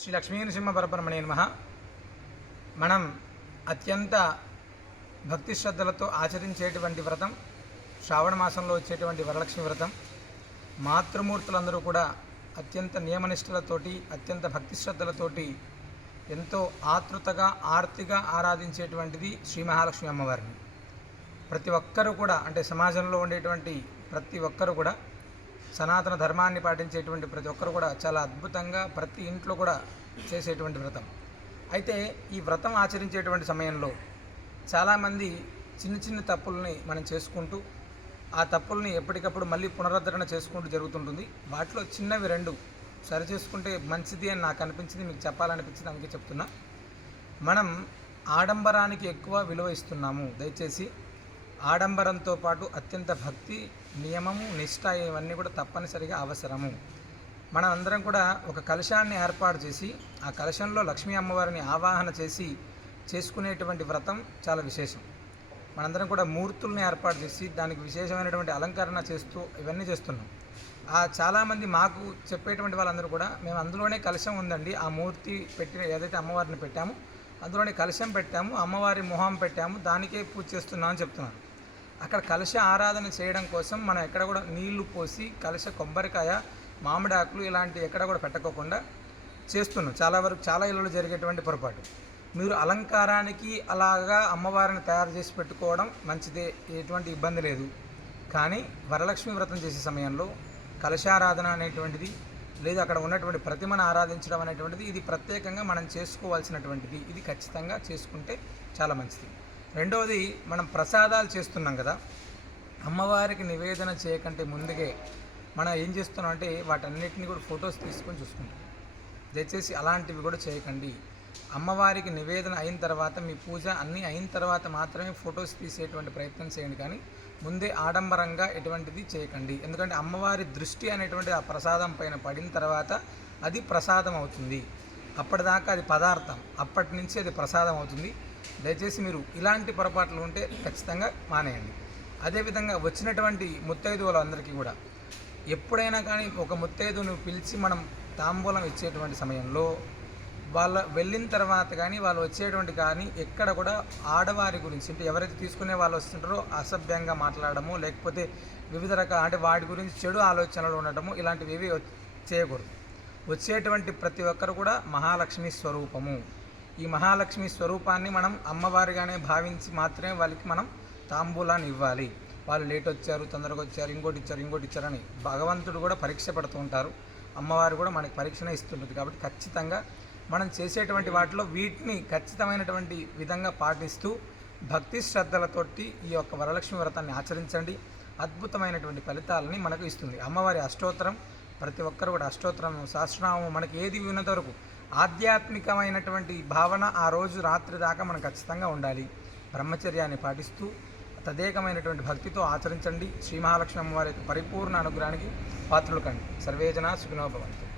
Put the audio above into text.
శ్రీ లక్ష్మీనరసింహ పరబ్రహ్మణే నమ. మనం అత్యంత భక్తి శ్రద్ధలతో ఆచరించేటువంటి వ్రతం శ్రావణ మాసంలో వచ్చేటువంటి వరలక్ష్మి వ్రతం. మాతృమూర్తులందరూ కూడా అత్యంత నియమనిష్టలతోటి అత్యంత భక్తి శ్రద్ధలతోటి ఎంతో ఆతృతగా ఆర్తిగా ఆరాధించేటువంటిది శ్రీ మహాలక్ష్మి అమ్మవారిని. ప్రతి ఒక్కరూ కూడా అంటే సమాజంలో ఉండేటువంటి ప్రతి ఒక్కరు కూడా సనాతన ధర్మాన్ని పాటించేటువంటి ప్రతి ఒక్కరు కూడా చాలా అద్భుతంగా ప్రతి ఇంట్లో కూడా చేసేటువంటి వ్రతం. అయితే ఈ వ్రతం ఆచరించేటువంటి సమయంలో చాలామంది చిన్న చిన్న తప్పుల్ని మనం చేసుకుంటూ ఆ తప్పుల్ని ఎప్పటికప్పుడు మళ్ళీ పునరుద్ధరణ చేసుకుంటూ జరుగుతుంటుంది. వాటిలో చిన్నవి రెండు సరి చేసుకుంటే మంచిది అని నాకు అనిపించింది మీకు చెప్పాలనిపించింది అందుకే చెప్తున్నా. మనం ఆడంబరానికి ఎక్కువ విలువ ఇస్తున్నాము. దయచేసి ఆడంబరంతో పాటు అత్యంత భక్తి నియమము నిష్ట ఇవన్నీ కూడా తప్పనిసరిగా అవసరము. మనం అందరం కూడా ఒక కలశాన్ని ఏర్పాటు చేసి ఆ కలశంలో లక్ష్మీ అమ్మవారిని ఆవాహన చేసి చేసుకునేటువంటి వ్రతం చాలా విశేషం. మనందరం కూడా మూర్తుల్ని ఏర్పాటు చేసి దానికి విశేషమైనటువంటి అలంకరణ చేస్తూ ఇవన్నీ చేస్తున్నాం. ఆ చాలామంది మాకు చెప్పేటువంటి వాళ్ళందరూ కూడా మేము అందులోనే కలశం ఉందండి. ఆ మూర్తి పెట్టిన ఏదైతే అమ్మవారిని పెట్టామో అందులోనే కలశం పెట్టాము అమ్మవారి మొహం పెట్టాము దానికే పూజ చేస్తున్నాం అని చెప్తున్నారు. అక్కడ కలశ ఆరాధన చేయడం కోసం మనం ఎక్కడ కూడా నీళ్ళు పోసి కలశ కొబ్బరికాయ మామిడాకులు ఇలాంటి ఎక్కడ కూడా పెట్టకోకుండా చేస్తున్నాం. చాలా వరకు చాలా ఇళ్ళలో జరిగేటువంటి పొరపాటు. మీరు అలంకారానికి అలాగా అమ్మవారిని తయారు చేసి పెట్టుకోవడం మంచిదే ఎటువంటి ఇబ్బంది లేదు. కానీ వరలక్ష్మి వ్రతం చేసే సమయంలో కలశారాధన అనేటువంటిది లేదా అక్కడ ఉన్నటువంటి ప్రతిమను ఆరాధించడం అనేటువంటిది ఇది ప్రత్యేకంగా మనం చేసుకోవాల్సినటువంటిది. ఇది ఖచ్చితంగా చేసుకుంటే చాలా మంచిది. రెండవది మనం ప్రసాదాలు చేస్తున్నాం కదా. అమ్మవారికి నివేదన చేయకంటే ముందుగే మనం ఏం చేస్తున్నాం అంటే వాటన్నిటిని కూడా ఫొటోస్ తీసుకొని చూసుకుంటాం. దయచేసి అలాంటివి కూడా చేయకండి. అమ్మవారికి నివేదన అయిన తర్వాత మీ పూజ అన్నీ అయిన తర్వాత మాత్రమే ఫొటోస్ తీసేటువంటి ప్రయత్నం చేయండి. కానీ ముందే ఆడంబరంగా ఎటువంటిది చేయకండి. ఎందుకంటే అమ్మవారి దృష్టి అనేటువంటిది ఆ ప్రసాదం పైన పడిన తర్వాత అది ప్రసాదం అవుతుంది. అప్పటిదాకా అది పదార్థం. అప్పటి నుంచి అది ప్రసాదం అవుతుంది. దయచేసి మీరు ఇలాంటి పొరపాట్లు ఉంటే ఖచ్చితంగా మానేయండి. అదేవిధంగా వచ్చినటువంటి ముత్తైదువులందరికీ కూడా ఎప్పుడైనా కానీ ఒక ముత్తైదును పిలిచి మనం తాంబూలం ఇచ్చేటువంటి సమయంలో వాళ్ళ వెళ్ళిన తర్వాత కానీ వాళ్ళు వచ్చేటువంటి కానీ ఎక్కడ కూడా ఆడవారి గురించి అంటే ఎవరైతే తీసుకునే వాళ్ళు వస్తుంటారో అసభ్యంగా మాట్లాడము లేకపోతే వివిధ రకాల అంటే వాటి గురించి చెడు ఆలోచనలు ఉండటము ఇలాంటివి ఏవి చేయకూడదు. వచ్చేటువంటి ప్రతి ఒక్కరు కూడా మహాలక్ష్మి స్వరూపము. ఈ మహాలక్ష్మి స్వరూపాన్ని మనం అమ్మవారిగానే భావించి మాత్రమే వాళ్ళకి మనం తాంబూలాన్ని ఇవ్వాలి. వాళ్ళు లేట్ వచ్చారు తొందరగా వచ్చారు ఇంకోటి ఇచ్చారు ఇంకోటి ఇచ్చారని భగవంతుడు కూడా పరీక్ష పెడుతూ ఉంటారు. అమ్మవారు కూడా మనకి పరీక్షనే ఇస్తుంటుంది కాబట్టి ఖచ్చితంగా మనం చేసేటువంటి వాటిలో వీటిని ఖచ్చితమైనటువంటి విధంగా పాటిస్తూ భక్తి శ్రద్ధలతోటి ఈ యొక్క వరలక్ష్మి వ్రతాన్ని ఆచరించండి. అద్భుతమైనటువంటి ఫలితాలని మనకు ఇస్తుంది. అమ్మవారి అష్టోత్తరం ప్రతి ఒక్కరు కూడా అష్టోత్తరం సహస్రనామం మనకి ఏది విన్నంత వరకు. ఆధ్యాత్మికమైనటువంటి భావన ఆ రోజు రాత్రి దాకా మనం ఖచ్చితంగా ఉండాలి. బ్రహ్మచర్యాన్ని పాటిస్తూ తదేకమైనటువంటి భక్తితో ఆచరించండి. శ్రీ మహాలక్ష్మి అమ్మవారి యొక్క పరిపూర్ణ అనుగ్రహానికి పాత్రలు కండి. సర్వేజన సుఖినోభవంతు